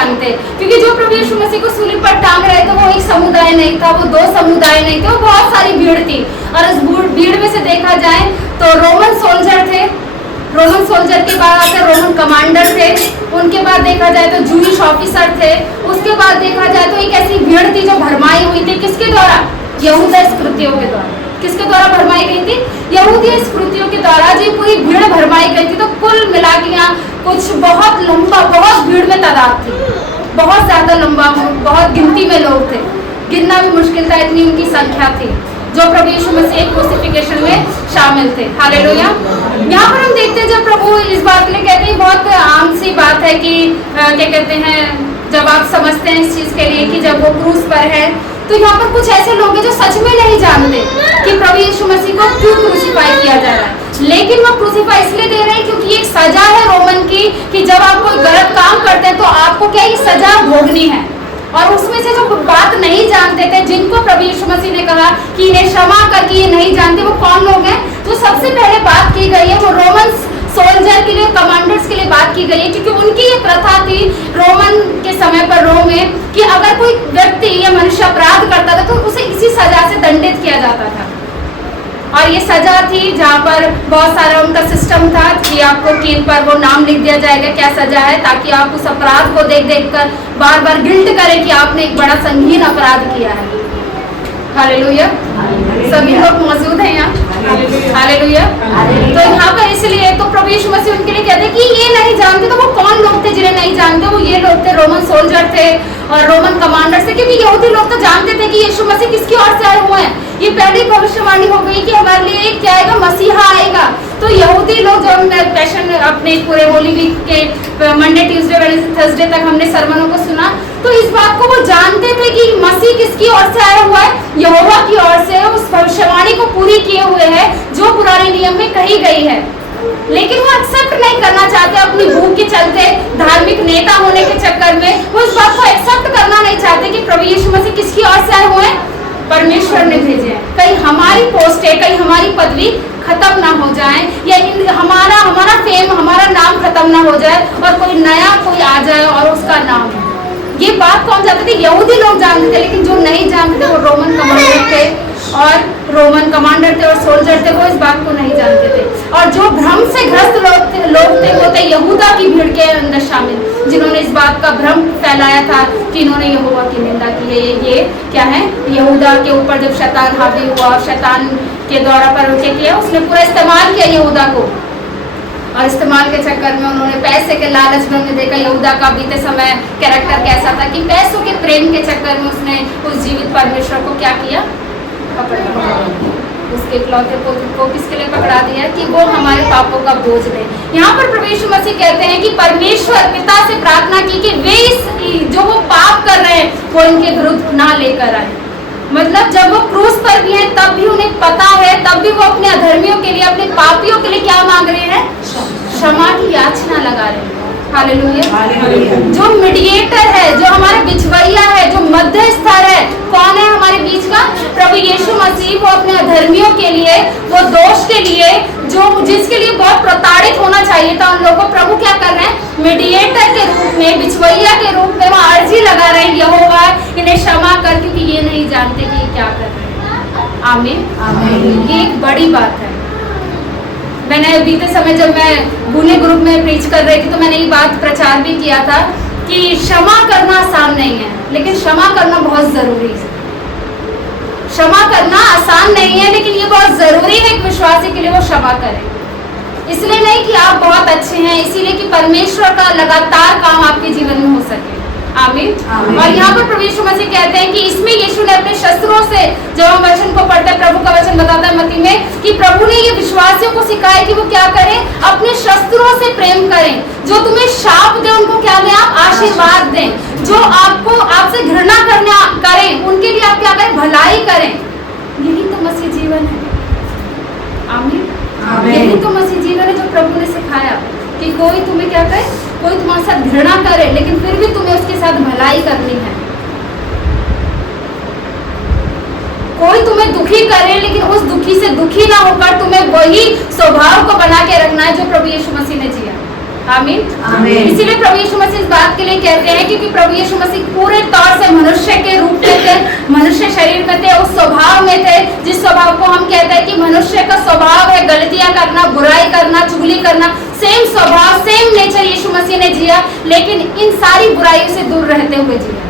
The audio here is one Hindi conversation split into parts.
जानते, क्योंकि जो प्रभु यीशु मसीह को सूली पर टांग रहे थे वो एक समुदाय नहीं था, वो दो समुदाय नहीं थे, वो बहुत सारी भीड़ थी। और उस भीड़ में से देखा जाए तो रोमन सोल्जर थे, रोमन सोल्जर के बाद आते रोमन कमांडर थे, उनके बाद देखा जाए तो जूइश ऑफिसर थे, उसके बाद देखा जाए तो एक ऐसी भीड़ थी जो भरमाई हुई थी, किसके द्वारा? यहूदा स्कृतियों के द्वारा। किसके द्वारा भरमाई गई थी? यहूदी स्कृतियों के द्वारा जो पूरी भीड़ भरमाई गई थी। तो कुल मिला के यहाँ कुछ बहुत लंबा, बहुत भीड़ में तादाद थी, बहुत ज्यादा लंबा, बहुत गिनती में लोग थे, गिनना भी मुश्किल था, इतनी उनकी संख्या थी जो प्रभु यीशु मसीह क्रूसिफिकेशन में शामिल थे। हालेलुया। यहाँ पर हम देखते हैं जब प्रभु इस बात के लिए कहते हैं, बहुत आम सी बात है कि क्या कहते हैं, जब आप समझते हैं इस चीज के लिए कि जब वो क्रूस पर है, तो यहाँ पर कुछ ऐसे लोग हैं जो सच में नहीं जानते कि प्रभु यीशु मसीह को क्यों क्रूसिफाई किया जा रहा है, लेकिन वो क्रूसिफाई इसलिए दे रहे हैं क्योंकि एक सजा है रोमन की कि जब आप कोई गलत काम करते हैं तो आपको क्या ये सजा भोगनी है। और उसमें से जो बात नहीं जानते थे, जिनको प्रभु यीशु मसीह ने कहा कि इन्हें क्षमा करके ये नहीं जानते, वो कौन लोग हैं? तो सबसे पहले बात की गई है वो रोमन सोल्जर के लिए, कमांडर्स के लिए बात की गई है, क्योंकि उनकी ये प्रथा थी रोमन के समय पर रोम में कि अगर कोई व्यक्ति या मनुष्य अपराध करता था तो उसे इसी सजा से दंडित किया जाता था। और ये सजा थी जहाँ पर बहुत सारा उनका सिस्टम था कि आपको कील पर वो नाम लिख दिया जाएगा क्या सजा है, ताकि आप उस अपराध को देख देख कर बार बार गिल्ट करें कि आपने एक बड़ा संगीन अपराध किया है। हालेलुया। सभी लोग मौजूद हैं यहाँ? हालेलुया। तो यहाँ पर इसलिए तो प्रभु यीशु मसीह उनके लिए कहते हैं कि ये नहीं जानते, तो वो कौन लोग थे जिन्हें नहीं जानते? वो ये लोग थे, रोमन सोल्जर थे और रोमन कमांडर थे, क्योंकि यहूदी लोग तो जानते थे कि यीशु मसीह किसकी ओर से आए हुए हैं। ये पहली भविष्यवाणी हो गई कि हमारे लिए एक क्या आएगा, मसीहा आएगा। तो यहूदी लोग जो पैशन अपने पूरे होली वीक के मंडे, ट्यूसडे, वेडनेसडे, थर्सडे तक हमने सरमनों को सुना, तो इस बात को वो जानते थे कि मसीह किसकी ओर से आया हुआ है, यहोवा की ओर से, उस भविष्यवाणी को पूरी किए हुए है जो पुराने नियम में कही गई है। लेकिन वो एक्सेप्ट नहीं करना चाहते, अपनी भूख के चलते, धार्मिक नेता होने के चक्कर में वो इस बात को एक्सेप्ट करना नहीं चाहते कि प्रभु यीशु मसीह किसकी ओर से आए हुए हैं, परमेश्वर ने भेजे हैं। कहीं हमारी पोस्ट है, कहीं हमारी पदवी खत्म ना हो जाए, या हमारा फेम, हमारा नाम खत्म ना हो जाए और कोई नया कोई आ जाए और उसका नाम है। ये बात कौन जानते थे? यहूदी लोग जानते थे, लेकिन जो नहीं जानते थे वो रोमन कमांडर थे और सोल्जर थे, वो इस बात को नहीं जानते थे। और जो भ्रम से ग्रस्त लोग थे वो थे यहूदा की भीड़ के अंदर शामिल, जिन्होंने इस बात का भ्रम फैलाया था कि इन्होंने यहोवा की निंदा की है। ये क्या है? यहूदा के ऊपर जब शैतान हावी हुआ, शैतान के द्वारा पर क्या किया, उसने पूरा इस्तेमाल किया यहूदा को, और इस्तेमाल के चक्कर में उन्होंने पैसे के लालच में, हमने देखा यहूदा का बीते समय कैरेक्टर कैसा था कि पैसों के प्रेम के चक्कर में उसने उस जीवित परमेश्वर को क्या किया, पकड़ा, उसके इकलौते पुत्र को किसके लिए पकड़ा दिया कि वो हमारे पापों का बोझ ले। यहाँ पर प्रभु यीशु मसीह कहते हैं कि परमेश्वर पिता से प्रार्थना की कि वे इस जो वो पाप कर रहे हैं वो इनके विरुद्ध ना लेकर आए। मतलब जब वो क्रूस पर भी हैं तब भी उन्हें पता है, तब भी वो अपने अधर्मियों के लिए, अपने पापियों के लिए क्या मांग रहे हैं? क्षमा की याचना लगा रहे हैं। हालेलुया। जो मीडिएटर है, जो हमारा बिचवैया है, जो मध्यस्थर है, कौन है हमारे बीच का? प्रभु यीशु मसीह। वो अपने अधर्मियों के लिए, वो दोष के लिए, जो जिसके लिए बहुत प्रताड़ित होना चाहिए था उन लोगों को, प्रभु क्या कर रहे हैं? मीडिएटर के रूप में, बिचवैया के रूप में वो अर्जी लगा रहे हैं, यहोवा इन्हें क्षमा कर, क्योंकि ये नहीं जानते कि ये क्या कर रहे हैं। आमीन, आमीन। ये एक बड़ी बात है। मैंने बीते समय जब मैं गुने ग्रुप में प्रीच कर रही थी तो मैंने ये बात प्रचार भी किया था कि क्षमा करना आसान नहीं है, लेकिन क्षमा करना बहुत जरूरी है। क्षमा करना आसान नहीं है, लेकिन ये बहुत जरूरी है एक विश्वासी के लिए वो क्षमा करे। इसलिए नहीं कि आप बहुत अच्छे हैं, इसीलिए कि परमेश्वर का लगातार काम आपके जीवन में हो सके। आमीन। और यहाँ पर प्रभु यीशु मसीह कहते हैं कि इसमें यीशु ने अपने शस्त्रों से, जब हम वचन को पढ़ते हैं, प्रभु का वचन बताता है मत्ती में कि प्रभु ने ये विश्वासियों को सिखाया कि वो क्या करें? अपने शस्त्रों से प्रेम करें। जो तुम्हें शाप दे उनको क्या दें? आप आशीर्वाद दें। जो आपसे घृणा करें उनके लिए आप क्या करें? भलाई करें। यही तो मसीह जीवन है। आमीन। यही तो मसीह जीवन है जो प्रभु ने सिखाया कि कोई तुम्हें क्या करे, कोई तुम्हारे साथ घृणा करे, लेकिन फिर भी तुम्हें उसके साथ भलाई करनी है। कोई तुम्हें दुखी करे, लेकिन उस दुखी से दुखी ना होकर तुम्हें वही स्वभाव को बना के रखना है जो प्रभु यीशु मसीह ने जिया। आमीन। आमीन। इसीलिए प्रभु यीशु मसीह इस बात के लिए कहते हैं क्योंकि प्रभु यीशु मसीह पूरे तौर से मनुष्य के रूप में थे, मनुष्य शरीर में थे, उस स्वभाव में थे जिस स्वभाव को हम कहते हैं कि मनुष्य का स्वभाव है गलतियां करना, बुराई करना, चुगली करना। सेम स्वभाव, सेम नेचर यीशु मसीह ने जिया, लेकिन इन सारी बुराइयों से दूर रहते हुए जिया।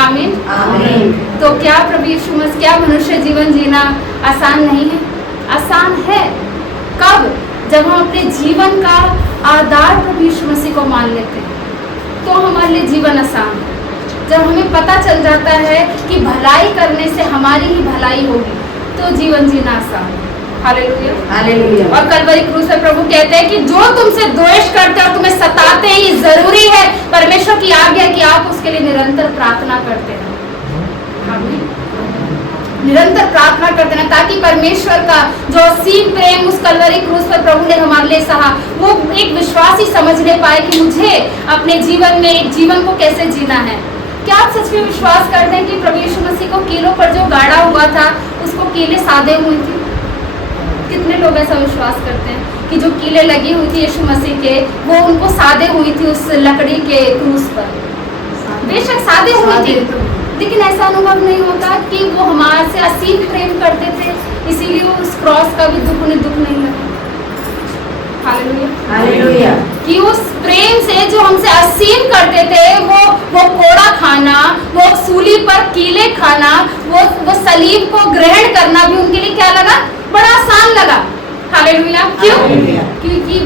आमीन। आमीन। तो क्या प्रभु यीशु मसीह, क्या मनुष्य जीवन जीना आसान नहीं है? आसान है। कब? जब हम अपने जीवन का आधार प्रभु यीशु मसीह को मान लेते हैं तो हमारे लिए जीवन आसान है। जब हमें पता चल जाता है कि भलाई करने से हमारी ही भलाई होगी तो जीवन जीना आसान है। Hallelujah, hallelujah. और कलवरी क्रूस पे प्रभु कहते हैं कि जो तुमसे द्वेष करते और तुम्हें सताते हैं, ये जरूरी है परमेश्वर की आज्ञा कि आप उसके लिए निरंतर प्रार्थना करते हैं। आमीन। निरंतर प्रार्थना करते हैं ताकि परमेश्वर का जो असीम प्रेम उस कलवरी क्रूस पर प्रभु ने हमारे लिए सहा, वो एक विश्वासी समझ ले पाए कि मुझे अपने जीवन में एक जीवन को कैसे जीना है। क्या आप सच में विश्वास करते हैं कि प्रभु यीशु मसीह को कीलों पर जो गाड़ा हुआ था उसको कीले साधे हुए थे? कितने लोग ऐसा विश्वास करते हैं कि जो कीले लगी हुई थी यीशु मसीह के, वो उनको साधे हुई थी उस लकड़ी के क्रूस पर? बेशक साधे हुई थी, लेकिन ऐसा अनुभव नहीं होता कि वो हमारे से असीम प्रेम करते थे, इसीलिए वो उस क्रॉस का भी दुख उन्हें दुख नहीं लगा। Hallelujah, hallelujah. कि उस प्रेम से जो हमसे असीम करते थे, वो कोड़ा खाना, वो सूली पर कीले खाना, वो सलीब को ग्रहण करना भी उनके लिए क्या लगा? बड़ा आसान लगा। हालेलुया। क्यों? क्योंकि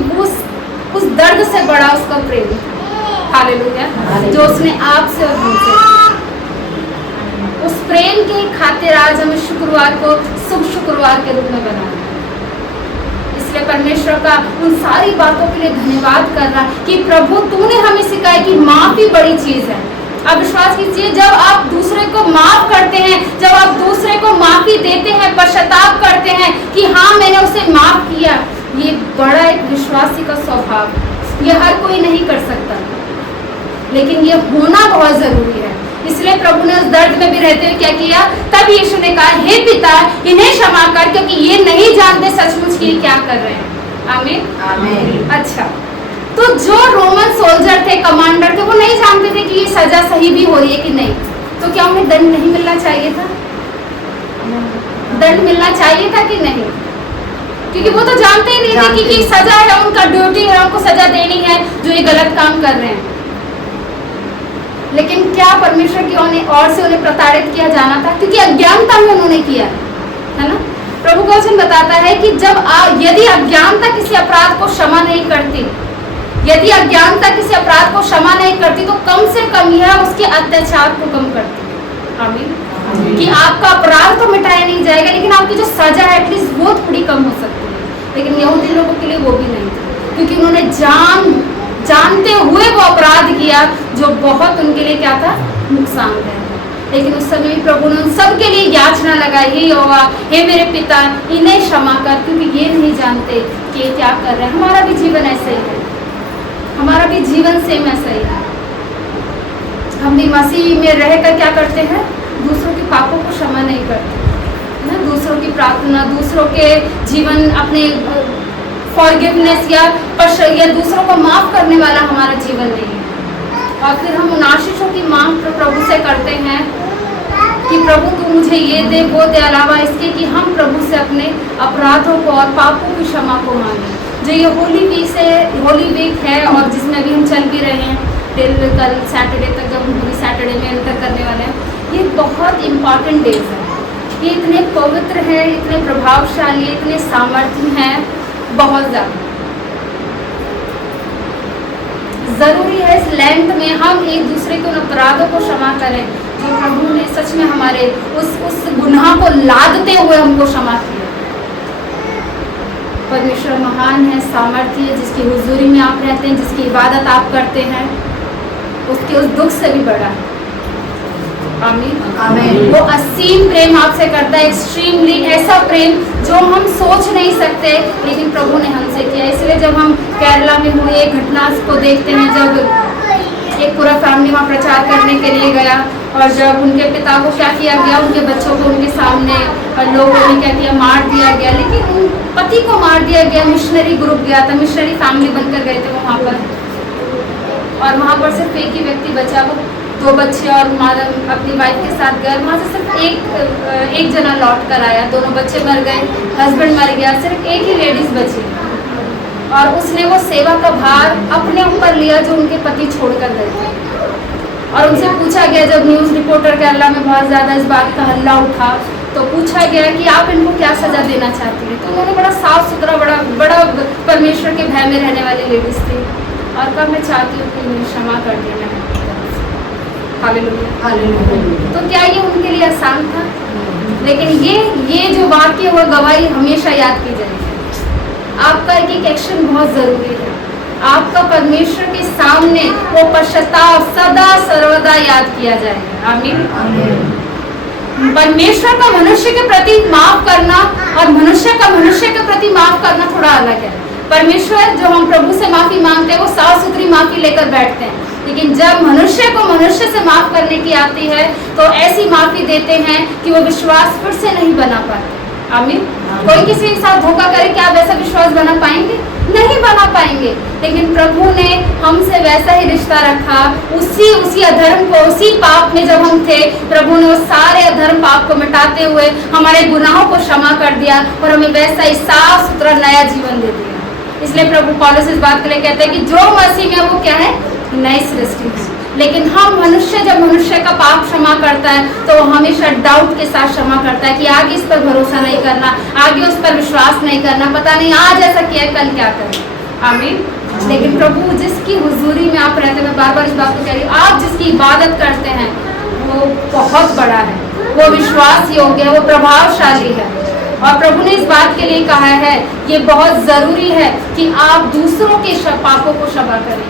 उस दर्द से बड़ा उसका प्रेम था। हालेलुया, जो उसने आपसे और हमसे, उस प्रेम के खातिर आज हमें शुक्रवार को शुभ शुक्रवार के रूप में बनाना है। इसलिए परमेश्वर का उन सारी बातों के लिए धन्यवाद कर रहा कि प्रभु तूने हमें सिखाया कि माफी बड़ी चीज है। आप विश्वास कीजिए, जब आप दूसरे को माफ करते हैं, जब आप दूसरे को माफी देते हैं, पश्चाताप करते हैं कि हाँ मैंने उसे माफ किया, ये बड़ा एक विश्वासी का स्वभाव। ये हर कोई नहीं कर सकता, लेकिन ये होना बहुत जरूरी है। इसलिए प्रभु ने उस दर्द में भी रहते हुए क्या किया? तब यीशु ने कहा, हे पिता इन्हें क्षमा कर, क्योंकि ये नहीं जानते सचमुच कि क्या कर रहे हैं। आमीन, आमीन। अच्छा, तो जो रोमन सोल्जर थे, कमांडर थे, वो नहीं जानते थे कि ये सजा सही भी हो रही है कि नहीं, तो क्या उन्हें दंड नहीं मिलना चाहिए था? दंड मिलना चाहिए था कि नहीं? क्योंकि वो तो जानते ही नहीं थे कि सजा है, उनका ड्यूटी है, उनको सजा देनी है जो ये गलत काम कर रहे हैं। लेकिन क्या परमेश्वर की ओर से उन्हें प्रताड़ित किया जाना था? क्योंकि अज्ञानता में उन्होंने किया है ना। प्रभु का वचन बताता है कि जब यदि अज्ञानता किसी अपराध को क्षमा नहीं करती, यदि अज्ञानता किसी अपराध को क्षमा नहीं करती, तो कम से कम यह उसके अत्याचार को कम करती। आमीन। कि आपका अपराध तो मिटाया नहीं जाएगा, लेकिन आपकी जो सजा है एटलीस्ट वो थोड़ी कम हो सकती है। लेकिन यहूदी लोगों के लिए वो भी नहीं था, क्योंकि उन्होंने जानते हुए वो अपराध किया जो बहुत उनके लिए क्या था? नुकसानदायक था। लेकिन उस समय भी प्रभु ने उन सब के लिए याचना लगाई, हे यहोवा, हे मेरे पिता, इन्हें क्षमा कर, क्योंकि ये नहीं जानते कि ये क्या कर रहे हैं। हमारा भी जीवन ऐसा ही है, हमारा भी जीवन सेम ऐसा ही है। हम भी मसीह में रहकर क्या करते हैं? दूसरों के पापों को क्षमा नहीं करते ना, दूसरों की प्रार्थना, दूसरों के जीवन, अपने फॉरगिवनेस या दूसरों को माफ करने वाला हमारा जीवन नहीं है। और फिर हम उन आशीषों की मांग प्रभु से करते हैं कि प्रभु तू मुझे ये दे, वो दे, अलावा इसके कि हम प्रभु से अपने अपराधों को और पापों की क्षमा को मांगें। जो ये होली वीक है और जिसमें अभी हम चल भी रहे हैं, कल सैटरडे तक जब हम पूरी सैटरडे में एंटर करने वाले हैं, ये बहुत इम्पॉर्टेंट डेज है। ये इतने पवित्र है, इतने प्रभावशाली, इतने सामर्थ्य हैं, बहुत ज़्यादा ज़रूरी है इस लेंथ में हम एक दूसरे के उन अपराधों को क्षमा करें जो प्रभु ने सच में हमारे उस गुनाह को लादते हुए हमको क्षमा किया। परमेश्वर महान है, सामर्थ्य है, जिसकी हुजूरी में आप रहते हैं, जिसकी इबादत आप करते हैं, उसके उस दुख से भी बड़ा है। आमीन, आमीन। वो असीम प्रेम आपसे करता है, एक्सट्रीमली ऐसा प्रेम जो हम सोच नहीं सकते, लेकिन प्रभु ने हमसे किया। इसलिए जब हम केरला में हुए एक घटना को देखते हैं, जब एक पूरा फैमिली वहाँ प्रचार करने के लिए गया और जब उनके पिता को क्या किया गया, उनके बच्चों को उनके सामने लोगों ने क्या किया, मार दिया गया। लेकिन उन पति को मार दिया गया। मिशनरी ग्रुप गया था, मिशनरी फैमिली बनकर गए थे वहाँ पर। और वहाँ पर सिर्फ एक ही व्यक्ति बचा, वो 2 बच्चे और अपनी वाइफ के साथ गए। वहाँ से सिर्फ एक जना लौट कर आया, दोनों बच्चे मर गए, हस्बैंड मर गया, सिर्फ एक ही लेडीज बची। और उसने वो सेवा का भार अपने ऊपर लिया जो उनके पति छोड़कर गए थे। और उनसे पूछा गया, जब न्यूज़ रिपोर्टर केरला में बहुत ज़्यादा इस बात का हल्ला उठा, तो पूछा गया कि आप इनको क्या सज़ा देना चाहती हैं। तो उन्होंने बड़ा साफ सुथरा, बड़ा परमेश्वर के भय में रहने वाली लेडीज़ थी, और कब मैं चाहती हूँ कि उन्हें क्षमा कर देना है। हालेलुया। तो क्या ये उनके लिए आसान था? लेकिन ये जो वाक्य वो गवाही हमेशा याद की जाएगी। आपका एक एक्शन बहुत ज़रूरी है। आपका परमेश्वर के सामने वो पश्चाताप सदा सर्वदा याद किया जाएगा। आमीन। परमेश्वर का मनुष्य के प्रति माफ करना और मनुष्य का मनुष्य के प्रति माफ करना थोड़ा अलग है। परमेश्वर जो हम प्रभु से माफी मांगते हैं वो साफ सुथरी माफी लेकर बैठते हैं, लेकिन जब मनुष्य को मनुष्य से माफ करने की आती है तो ऐसी माफी देते हैं कि वो विश्वास फिर से नहीं बना पाते। आमीन। कोई किसी के साथ धोखा करे, क्या वैसा विश्वास बना पाएंगे? नहीं बना पाएंगे। लेकिन प्रभु ने हमसे वैसा ही रिश्ता रखा। उसी अधर्म को, उसी पाप में जब हम थे, प्रभु ने वो सारे अधर्म पाप को मिटाते हुए हमारे गुनाहों को क्षमा कर दिया और हमें वैसा ही साफ सुथरा नया जीवन दे दिया। इसलिए प्रभु पौलुस इस बात के लिए कहते हैं कि जो मसीह में वो क्या है, नई सृष्टि है। लेकिन हम मनुष्य, जब मनुष्य का पाप क्षमा करता है तो वो हमेशा डाउट के साथ क्षमा करता है कि आगे इस पर भरोसा नहीं करना, आगे उस पर विश्वास नहीं करना, पता नहीं आज ऐसा किया कल क्या करें। आमीन। लेकिन प्रभु जिसकी हुजूरी में आप रहते हैं, मैं बार बार इस बात को कह रही हूँ, आप जिसकी इबादत करते हैं वो बहुत बड़ा है, वो विश्वास योग्य है, वो प्रभावशाली है। और प्रभु ने इस बात के लिए कहा है, ये बहुत जरूरी है कि आप दूसरों के पापों को क्षमा करें।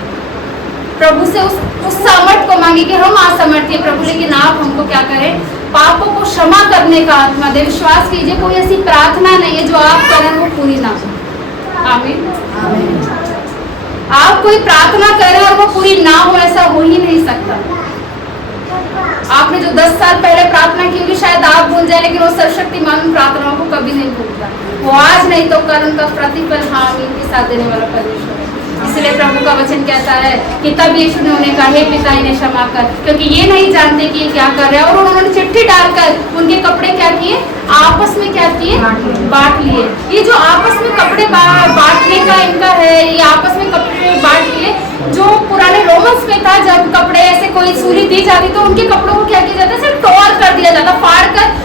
प्रभु से उस सामर्थ को मांगे कि हम असमर्थी है प्रभु, लेकिन आप हमको क्या करें, पापों को क्षमा करने का आत्मा दे। विश्वास कीजिए, कोई ऐसी प्रार्थना नहीं है जो आप करें वो पूरी ना हो। आमीन। आप कोई प्रार्थना करें और वो पूरी ना हो, ऐसा हो ही नहीं सकता। आपने जो 10 साल पहले प्रार्थना की होगी शायद आप भूल जाए, लेकिन वो सर्वशक्तिमान प्रार्थनाओं को कभी नहीं भूलता। वो आज नहीं तो कल उनका प्रतिफल हाँ आमीन के साथ देने वाला परमेश्वर है। इसलिए प्रभु का वचन कहता है कि तब यीशु ने उन्हें कहा, हे पिता इन्हें क्षमा कर, क्योंकि ये नहीं जानते कि ये क्या कर रहे हैं। और उन्होंने चिट्ठी डालकर उनके कपड़े क्या किए, आपस में क्या किए, बांट लिए। ये जो आपस में कपड़े बांटने का इनका है, ये आपस में कपड़े बांट लिए, जो पुराने रोमन्स में था, जब कपड़े ऐसे कोई सूली दी जाती तो उनके कपड़ों को क्या किया जाता, सिर्फ टोर कर दिया जाता,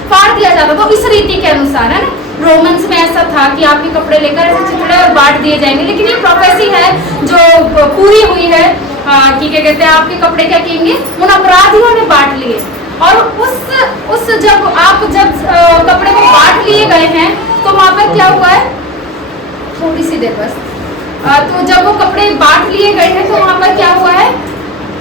फाड़ दिया जाता। तो इस रीति के अनुसार है ना, रोमन्स में ऐसा था कि आपके कपड़े लेकर ऐसे चिथड़े और बांट दिए जाएंगे। लेकिन ये प्रोफेसी है जो पूरी हुई है कि क्या कहते हैं, आपके कपड़े क्या किएंगे, उन अपराधियों ने बांट लिए। और उस जब कपड़े को बांट लिए गए हैं तो वहाँ पर क्या हुआ है, थोड़ी सी देर बस, तो जब वो कपड़े बांट लिए गए हैं तो वहाँ पर क्या हुआ है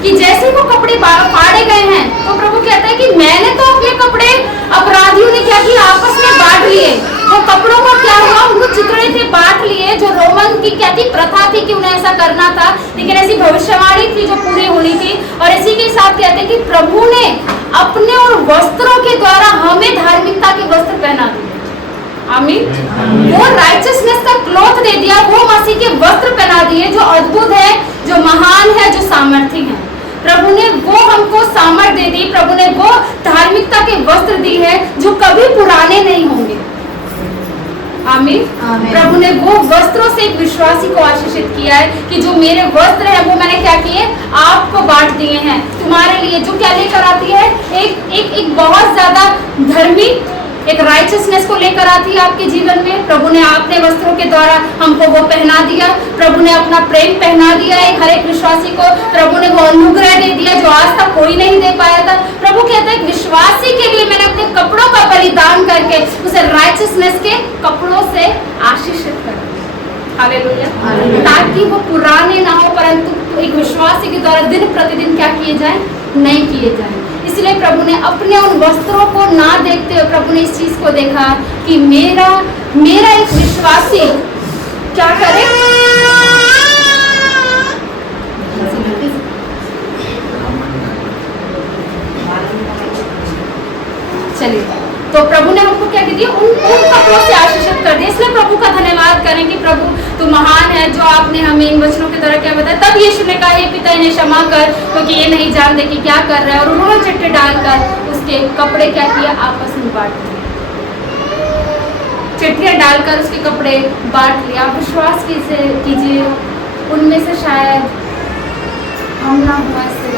कि जैसे वो कपड़े फाड़े गए हैं तो प्रभु कहता है कि मैंने तो अपने कपड़े अपराधियों ने क्या किया, आपस में बांट लिए। वो कपड़ों को क्या हुआ, उनको चिथड़े थे बांट लिए, जो रोमन की क्या थी, प्रथा थी कि उन्हें ऐसा करना था, लेकिन ऐसी भविष्यवाणी थी जो पूरी होनी थी। और इसी के साथ कहते हैं कि प्रभु ने अपने और वस्त्रों के द्वारा हमें धार्मिकता के वस्त्र पहना दिए। आमीन। वो राइचसनेस का क्लॉथ दे दिया, वो मसीह के वस्त्र पहना दिए, जो अद्भुत है, जो महान है, जो सामर्थी है। प्रभु ने वो हमको सामर्थ दे दी, प्रभु ने वो धार्मिकता के वस्त्र दी है जो कभी पुराने नहीं होंगे। आमीन। प्रभु ने वो वस्त्रों से एक विश्वासी को आशीषित किया है कि जो मेरे वस्त्र हैं वो मैंने क्या किए, आपको बांट दिए हैं तुम्हारे लिए, जो क्या लेकर आती है, एक बहुत ज्यादा धर्मी, एक राइचसनेस को लेकर आती है आपके जीवन में। प्रभु ने अपने वस्त्रों के द्वारा हमको वो पहना दिया, प्रभु ने अपना प्रेम पहना दिया है हर एक विश्वासी को। प्रभु ने वो अनुग्रह दे दिया जो आज तक कोई नहीं दे पाया था। प्रभु कहता है विश्वासी के लिए मैंने अपने कपड़ों का बलिदान करके उसे राइचसनेस के कपड़ों से आशीषित कर दिया। हालेलुया। ताकि वो पुराने ना हो, परंतु एक विश्वासी के द्वारा दिन प्रतिदिन क्या किए जाए, नहीं किए जाए। इसलिए प्रभु ने अपने उन वस्त्रों को ना देखते हुए प्रभु ने इस चीज को देखा कि मेरा एक विश्वासी क्या करे, चलिए, तो प्रभु ने हमको क्या दिया, उन कपड़ों से आशीषित कर दिया। इसलिए प्रभु का धन्यवाद करें कि प्रभु तू महान है, जो आपने हमें इन वचनों की तरह क्या बताया। तब यीशु ने कहा, हे पिता इन्हें क्षमा कर, क्योंकि ये नहीं जानते कि क्या कर रहा है। और उन्होंने चिट्ठी डालकर उसके कपड़े क्या किया, आपस में बांट दिए। चिट्ठियाँ डालकर उसके कपड़े बांट लिया। आप विश्वास कीजिए उनमें से शायद हम ना हुआ से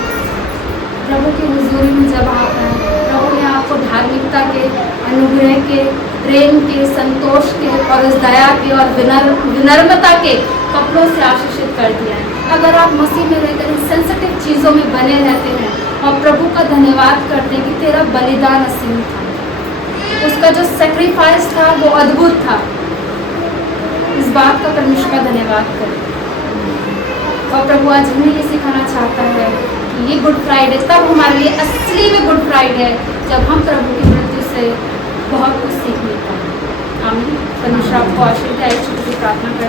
प्रभु की हुजूरी में जब आप हैं, प्रभु ने आपको धार्मिकता के, अनुग्रह के, प्रेम के, संतोष के और उस दया के और विनम्रता के कपड़ों से आशीषित कर दिया है। अगर आप मसीह में रहकर इन सेंसिटिव चीज़ों में बने रहते हैं और प्रभु का धन्यवाद करते हैं कि तेरा बलिदान असीम था, उसका जो सेक्रीफाइस था वो अद्भुत था, इस बात का परमेश्वर का धन्यवाद करें। और प्रभु आज हमें ये सिखाना चाहता है कि ये गुड फ्राइडे तब हमारे लिए असली में गुड फ्राइडे है, जब हम प्रभु की मृत्यु से बहुत कुछ सीख लेते हैं। आमीन। परमेश्वर आपको आशीर्वाद दे। एक छोटी सी प्रार्थना करते हैं।